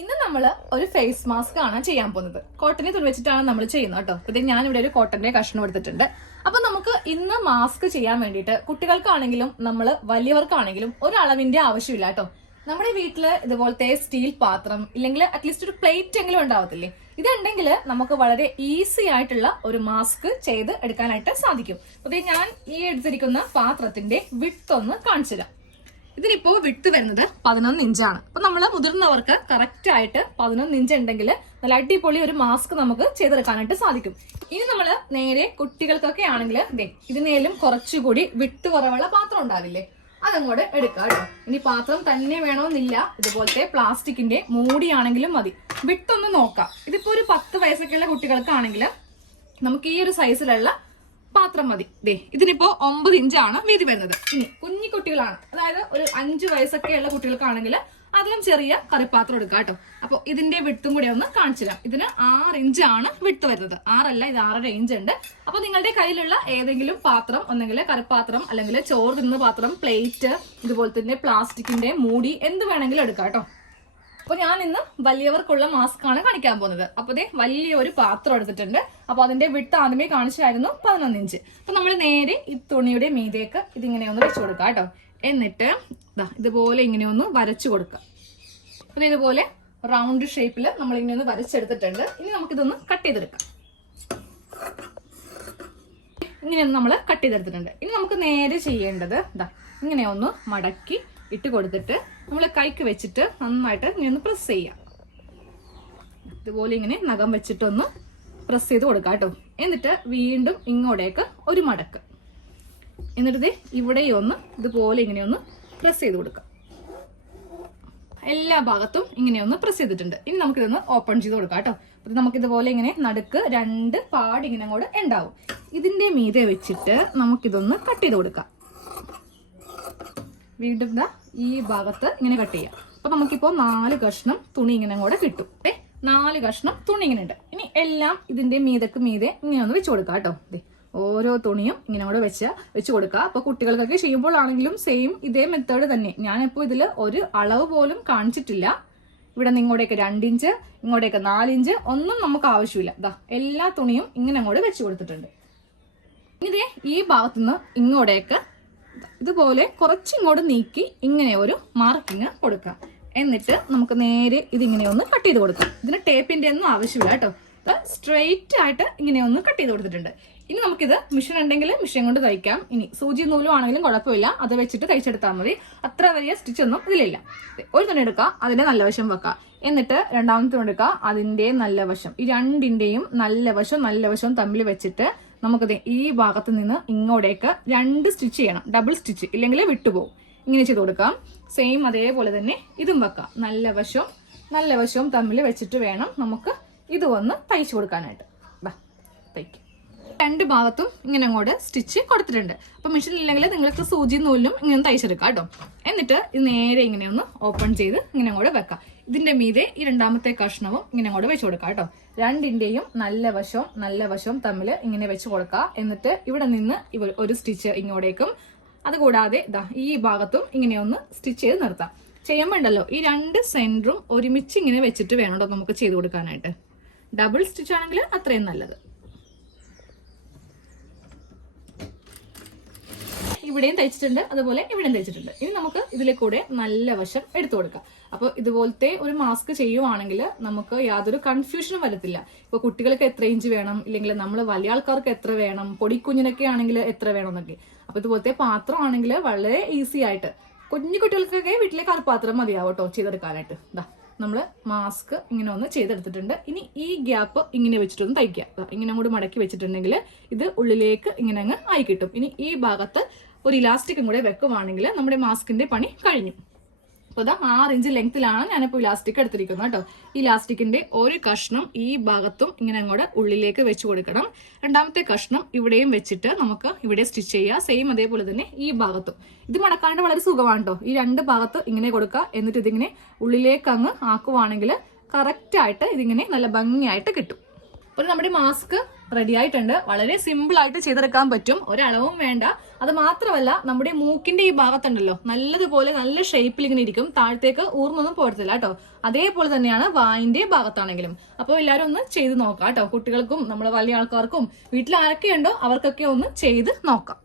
ഇന്ന് നമ്മൾ ഒരു ഫേസ് മാസ്ക് ആണ് ചെയ്യാൻ പോകുന്നത്. കോട്ടനെ തുണി വെച്ചിട്ടാണ് നമ്മൾ ചെയ്യുന്നത് കേട്ടോ. അപ്പൊ ഞാൻ ഇവിടെ ഒരു കോട്ടന്റെ കഷ്ണം എടുത്തിട്ടുണ്ട്. അപ്പൊ നമുക്ക് ഇന്ന് മാസ്ക് ചെയ്യാൻ വേണ്ടിയിട്ട് കുട്ടികൾക്കാണെങ്കിലും നമ്മൾ വലിയവർക്കാണെങ്കിലും ഒരളവിന്റെ ആവശ്യമില്ല കേട്ടോ. നമ്മുടെ വീട്ടില് ഇതുപോലത്തെ സ്റ്റീൽ പാത്രം ഇല്ലെങ്കിൽ അറ്റ്ലീസ്റ്റ് ഒരു പ്ലേറ്റ് എങ്കിലും ഉണ്ടാവത്തില്ലേ, ഇതുണ്ടെങ്കിൽ നമുക്ക് വളരെ ഈസി ആയിട്ടുള്ള ഒരു മാസ്ക് ചെയ്ത് എടുക്കാനായിട്ട് സാധിക്കും. അപ്പൊ ഞാൻ ഈ എടുത്തിരിക്കുന്ന പാത്രത്തിന്റെ വിഡ്ത്ത് ഒന്ന് കാണിച്ചു തരാം. ഇതിനിപ്പോ വിട്ട് വരുന്നത് 11 ഇഞ്ചാണ്. അപ്പൊ നമ്മള് മുതിർന്നവർക്ക് കറക്റ്റ് ആയിട്ട് 11 ഇഞ്ച് ഉണ്ടെങ്കിൽ നല്ല അടിപൊളി ഒരു മാസ്ക് നമുക്ക് ചെയ്തെടുക്കാനായിട്ട് സാധിക്കും. ഇനി നമ്മള് നേരെ കുട്ടികൾക്കൊക്കെ ആണെങ്കിൽ ഇതിനേലും കുറച്ചുകൂടി വിട്ട് കുറവുള്ള പാത്രം ഉണ്ടാവില്ലേ, അതങ്ങോട്ട് എടുക്കുക കേട്ടോ. ഇനി പാത്രം തന്നെ വേണമെന്നില്ല, ഇതുപോലത്തെ പ്ലാസ്റ്റിക്കിന്റെ മൂടിയാണെങ്കിലും മതി. വിട്ടൊന്ന് നോക്കാം. ഇതിപ്പോ ഒരു 10 വയസ്സൊക്കെയുള്ള കുട്ടികൾക്കാണെങ്കിൽ നമുക്ക് ഈ ഒരു സൈസിലുള്ള പാത്രം മതി. ഇതിനിപ്പോ 9 ഇഞ്ചാണ് വീതി വരുന്നത്. ഇനി കുഞ്ഞി കുട്ടികളാണ്, അതായത് ഒരു 5 വയസ്സൊക്കെയുള്ള കുട്ടികൾക്കാണെങ്കിൽ അതിലും ചെറിയ കറിപ്പാത്രം എടുക്കാം കേട്ടോ. അപ്പൊ ഇതിന്റെ വിട്ടും കൂടി ഒന്ന് കാണിച്ചു തരാം. ഇതിന് 6 ഇഞ്ചാണ് വിട്ട് വരുന്നത്, 6 അല്ല, ഇത് 6.5 ഇഞ്ച് ഉണ്ട്. അപ്പൊ നിങ്ങളുടെ കയ്യിലുള്ള ഏതെങ്കിലും പാത്രം, ഒന്നെങ്കിൽ കറിപ്പാത്രം അല്ലെങ്കിൽ ചോറ് തിന്ന പാത്രം, പ്ലേറ്റ്, ഇതുപോലെ തന്നെ പ്ലാസ്റ്റിക്കിന്റെ മൂടി, എന്ത് വേണമെങ്കിലും എടുക്കാം കേട്ടോ. അപ്പൊ ഞാൻ ഇന്ന് വലിയവർക്കുള്ള മാസ്ക് ആണ് കാണിക്കാൻ പോകുന്നത്. അപ്പൊ വലിയൊരു പാത്രം എടുത്തിട്ടുണ്ട്. അപ്പൊ അതിന്റെ വിട്ട് ആദ്യമേ കാണിച്ചായിരുന്നു 11 ഇഞ്ച്. അപ്പൊ നമ്മൾ നേരെ ഈ തുണിയുടെ മീതേക്ക് ഇതിങ്ങനെ ഒന്ന് വെച്ച് കൊടുക്കാം കേട്ടോ. എന്നിട്ട് ഇതുപോലെ ഇങ്ങനെ ഒന്ന് വരച്ചു കൊടുക്കാം. അപ്പൊ ഇതുപോലെ റൗണ്ട് ഷേപ്പിൽ നമ്മൾ ഇങ്ങനെ ഒന്ന് വരച്ചെടുത്തിട്ടുണ്ട്. ഇനി നമുക്കിതൊന്ന് കട്ട് ചെയ്തെടുക്കാം. ഇങ്ങനെയൊന്ന് നമ്മൾ കട്ട് ചെയ്തെടുത്തിട്ടുണ്ട്. ഇനി നമുക്ക് നേരെ ചെയ്യേണ്ടത് ഇങ്ങനെ ഒന്ന് മടക്കി ഇട്ട് കൊടുത്തിട്ട് നമ്മൾ കൈക്ക് വെച്ചിട്ട് നന്നായിട്ട് ഇങ്ങനെ ഒന്ന് പ്രസ് ചെയ്യാം. ഇതുപോലെ ഇങ്ങനെ നഖം വെച്ചിട്ടൊന്ന് പ്രസ് ചെയ്ത് കൊടുക്കാം കേട്ടോ. എന്നിട്ട് വീണ്ടും ഇങ്ങോട്ടേക്ക് ഒരു മടക്ക്, എന്നിട്ട് ഇവിടെയും ഒന്ന് ഇതുപോലെ ഇങ്ങനെയൊന്ന് പ്രസ് ചെയ്ത് കൊടുക്കാം. എല്ലാ ഭാഗത്തും ഇങ്ങനെയൊന്ന് പ്രസ് ചെയ്തിട്ടുണ്ട്. ഇനി നമുക്കിതൊന്ന് ഓപ്പൺ ചെയ്ത് കൊടുക്കാം കേട്ടോ. അത് നമുക്കിതുപോലെ ഇങ്ങനെ നടുക്ക് 2 പാട് ഇങ്ങനെ അങ്ങോട്ട് ഉണ്ടാവും. ഇതിന്റെ മീതെ വെച്ചിട്ട് നമുക്കിതൊന്ന് കട്ട് ചെയ്ത് കൊടുക്കാം. വീണ്ടും ഈ ഭാഗത്ത് ഇങ്ങനെ കട്ട് ചെയ്യാം. അപ്പൊ നമുക്കിപ്പോ 4 കഷ്ണം തുണി ഇങ്ങനെ കൂടെ കിട്ടും. 4 കഷ്ണം തുണി ഇങ്ങനെ ഉണ്ട്. ഇനി എല്ലാം ഇതിന്റെ മീതെ ഇങ്ങനെ ഒന്ന് വെച്ച് കൊടുക്കാം കേട്ടോ. ഓരോ തുണിയും ഇങ്ങനെ കൂടെ വെച്ച് കൊടുക്കുക. അപ്പൊ കുട്ടികൾക്കൊക്കെ ചെയ്യുമ്പോഴാണെങ്കിലും സെയിം ഇതേ മെത്തേഡ് തന്നെ. ഞാനിപ്പോ ഇതില് ഒരു അളവ് പോലും കാണിച്ചിട്ടില്ല. ഇവിടെ നിന്ന് ഇങ്ങോട്ടേക്ക് 2 ഇഞ്ച്, ഇങ്ങോട്ടേക്ക് 4 ഇഞ്ച്, ഒന്നും നമുക്ക് ആവശ്യമില്ല. എല്ലാ തുണിയും ഇങ്ങനെ അങ്ങോട്ട് വെച്ച് കൊടുത്തിട്ടുണ്ട്. ഇനി ഈ ഭാഗത്തുനിന്ന് ഇങ്ങോട്ടേക്ക് ഇതുപോലെ കുറച്ചിങ്ങോട്ട് നീക്കി ഇങ്ങനെ ഒരു മാർക്കിങ് കൊടുക്കാം. എന്നിട്ട് നമുക്ക് നേരെ ഇതിങ്ങനെ ഒന്ന് കട്ട് ചെയ്ത് കൊടുക്കാം. ഇതിന് ടേപ്പിന്റെ ഒന്നും ആവശ്യമില്ല കേട്ടോ. സ്ട്രെയിറ്റ് ആയിട്ട് ഇങ്ങനെ ഒന്ന് കട്ട് ചെയ്ത് കൊടുത്തിട്ടുണ്ട്. ഇനി നമുക്കിത് മിഷൻ ഉണ്ടെങ്കിൽ മിഷൻ കൊണ്ട് തയ്ക്കാം. ഇനി സൂചി നൂലും ആണെങ്കിലും കുഴപ്പമില്ല, അത് വെച്ചിട്ട് തയ്ച്ചെടുത്താൽ മതി. അത്ര വലിയ സ്റ്റിച്ച് ഒന്നും ഇതിലില്ല. ഒരു തുണി എടുക്കുക, അതിന്റെ നല്ല വശം വെക്കാം. എന്നിട്ട് രണ്ടാമത്തെ തുണി എടുക്കുക, അതിന്റെ നല്ല വശം. ഈ രണ്ടിന്റെയും നല്ല വശവും തമ്മിൽ വെച്ചിട്ട് നമുക്കത് ഈ ഭാഗത്ത് നിന്ന് ഇങ്ങോട്ടേക്ക് 2 സ്റ്റിച്ച് ചെയ്യണം. ഡബിൾ സ്റ്റിച്ച്, ഇല്ലെങ്കിൽ വിട്ടുപോകും. ഇങ്ങനെ ചെയ്ത് കൊടുക്കാം. സെയിം അതേപോലെ തന്നെ ഇതും വെക്കാം. നല്ല വശവും തമ്മിൽ വെച്ചിട്ട് വേണം നമുക്ക് ഇത് ഒന്ന് തയ്ച്ചു കൊടുക്കാനായിട്ട്. തയ്ക്കും. 2 ഭാഗത്തും ഇങ്ങനെ അങ്ങോട്ട് സ്റ്റിച്ച് കൊടുത്തിട്ടുണ്ട്. അപ്പൊ മെഷീനില്ലെങ്കിൽ നിങ്ങൾക്ക് സൂചി നൂലിലും ഇങ്ങനെ തയ്ച്ചെടുക്കാം കേട്ടോ. എന്നിട്ട് ഇത് നേരെ ഇങ്ങനെ ഒന്ന് ഓപ്പൺ ചെയ്ത് ഇങ്ങനെ അങ്ങോട്ട് വെക്കാം. ഇതിന്റെ മീതെ ഈ രണ്ടാമത്തെ കഷ്ണവും ഇങ്ങനെ അങ്ങോട്ട് വെച്ച് കൊടുക്കാം കേട്ടോ. രണ്ടിന്റെയും നല്ല വശവും തമ്മിൽ ഇങ്ങനെ വെച്ച് കൊടുക്കുക. എന്നിട്ട് ഇവിടെ നിന്ന് ഒരു സ്റ്റിച്ച് ഇങ്ങോട്ടേക്കും, അതുകൂടാതെ ഈ ഭാഗത്തും ഇങ്ങനെ ഒന്ന് സ്റ്റിച്ച് ചെയ്ത് നിർത്താം. ചെയ്യുമ്പോൾ ഉണ്ടല്ലോ, ഈ 2 സെന്ററും ഒരുമിച്ച് ഇങ്ങനെ വെച്ചിട്ട് വേണം നമുക്ക് ചെയ്ത് കൊടുക്കാനായിട്ട്. ഡബിൾ സ്റ്റിച്ച് ആണെങ്കിൽ അത്രയും നല്ലത്. ഇവിടെയും തയ്ച്ചിട്ടുണ്ട്, അതുപോലെ ഇവിടെയും തയ്ച്ചിട്ടുണ്ട്. ഇനി നമുക്ക് ഇതിലെ കൂടെ നല്ല വശം എടുത്തു കൊടുക്കാം. അപ്പോൾ ഇതുപോലത്തെ ഒരു മാസ്ക് ചെയ്യുവാണെങ്കിൽ നമുക്ക് യാതൊരു കൺഫ്യൂഷനും വരത്തില്ല. ഇപ്പൊ കുട്ടികൾക്ക് എത്ര ഇഞ്ച് വേണം, ഇല്ലെങ്കിൽ നമ്മൾ വലിയ ആൾക്കാർക്ക് എത്ര വേണം, പൊടിക്കുഞ്ഞിനൊക്കെ ആണെങ്കിൽ എത്ര വേണം എന്നൊക്കെ. അപ്പൊ ഇതുപോലത്തെ പാത്രം ആണെങ്കിൽ വളരെ ഈസി ആയിട്ട് കുഞ്ഞു കുട്ടികൾക്കൊക്കെ വീട്ടിലെ കറിപ്പാത്രം മതിയാവും കേട്ടോ ചെയ്തെടുക്കാനായിട്ട്. നമ്മൾ മാസ്ക് ഇങ്ങനെ ഒന്ന് ചെയ്തെടുത്തിട്ടുണ്ട്. ഇനി ഈ ഗ്യാപ്പ് ഇങ്ങനെ വെച്ചിട്ടൊന്ന് തയ്ക്കുക. ഇങ്ങനെ അങ്ങോട്ട് മടക്കി വെച്ചിട്ടുണ്ടെങ്കിൽ ഇത് ഉള്ളിലേക്ക് ഇങ്ങനെ അങ്ങ് ആയി കിട്ടും. ഇനി ഈ ഭാഗത്ത് ഒരു ഇലാസ്റ്റിക്കും കൂടെ വെക്കുവാണെങ്കിൽ നമ്മുടെ മാസ്കിന്റെ പണി കഴിഞ്ഞു. അപ്പൊ 6 ഇഞ്ച് ലെങ്ത്തിലാണ് ഞാനിപ്പോൾ ഇലാസ്റ്റിക് എടുത്തിരിക്കുന്നത് കേട്ടോ. ഈ ഇലാസ്റ്റിക്കിന്റെ ഒരു കഷ്ണം ഈ ഭാഗത്തും ഇങ്ങനെ അങ്ങോട്ട് ഉള്ളിലേക്ക് വെച്ച് കൊടുക്കണം. രണ്ടാമത്തെ കഷ്ണം ഇവിടെയും വെച്ചിട്ട് നമുക്ക് ഇവിടെ സ്റ്റിച്ച് ചെയ്യുക. സെയിം അതേപോലെ തന്നെ ഈ ഭാഗത്തും. ഇത് മടക്കാണ്ട് വളരെ സുഖമാണ് കേട്ടോ. ഈ 2 ഭാഗത്ത് ഇങ്ങനെ കൊടുക്കുക. എന്നിട്ട് ഇതിങ്ങനെ ഉള്ളിലേക്ക് അങ്ങ് ആക്കുവാണെങ്കിൽ കറക്റ്റ് ആയിട്ട് ഇതിങ്ങനെ നല്ല ഭംഗിയായിട്ട് കിട്ടും. അപ്പോൾ നമ്മുടെ മാസ്ക് റെഡി ആയിട്ടുണ്ട്. വളരെ സിമ്പിൾ ആയിട്ട് ചെയ്തെടുക്കാൻ പറ്റും, ഒരളവും വേണ്ട. അത് മാത്രമല്ല നമ്മുടെ മൂക്കിന്റെ ഈ ഭാഗത്തുണ്ടല്ലോ നല്ലതുപോലെ നല്ല ഷേപ്പിൽ ഇങ്ങനെ ഇരിക്കും, താഴത്തേക്ക് ഊർന്നൊന്നും പോരത്തില്ല കേട്ടോ. അതേപോലെ തന്നെയാണ് വായിന്റെ ഭാഗത്താണെങ്കിലും. അപ്പോൾ എല്ലാവരും ഒന്ന് ചെയ്ത് നോക്കാം കേട്ടോ. കുട്ടികൾക്കും നമ്മളെ വലിയ ആൾക്കാർക്കും വീട്ടിൽ ആരൊക്കെയുണ്ടോ അവർക്കൊക്കെ ഒന്ന് ചെയ്ത് നോക്കാം.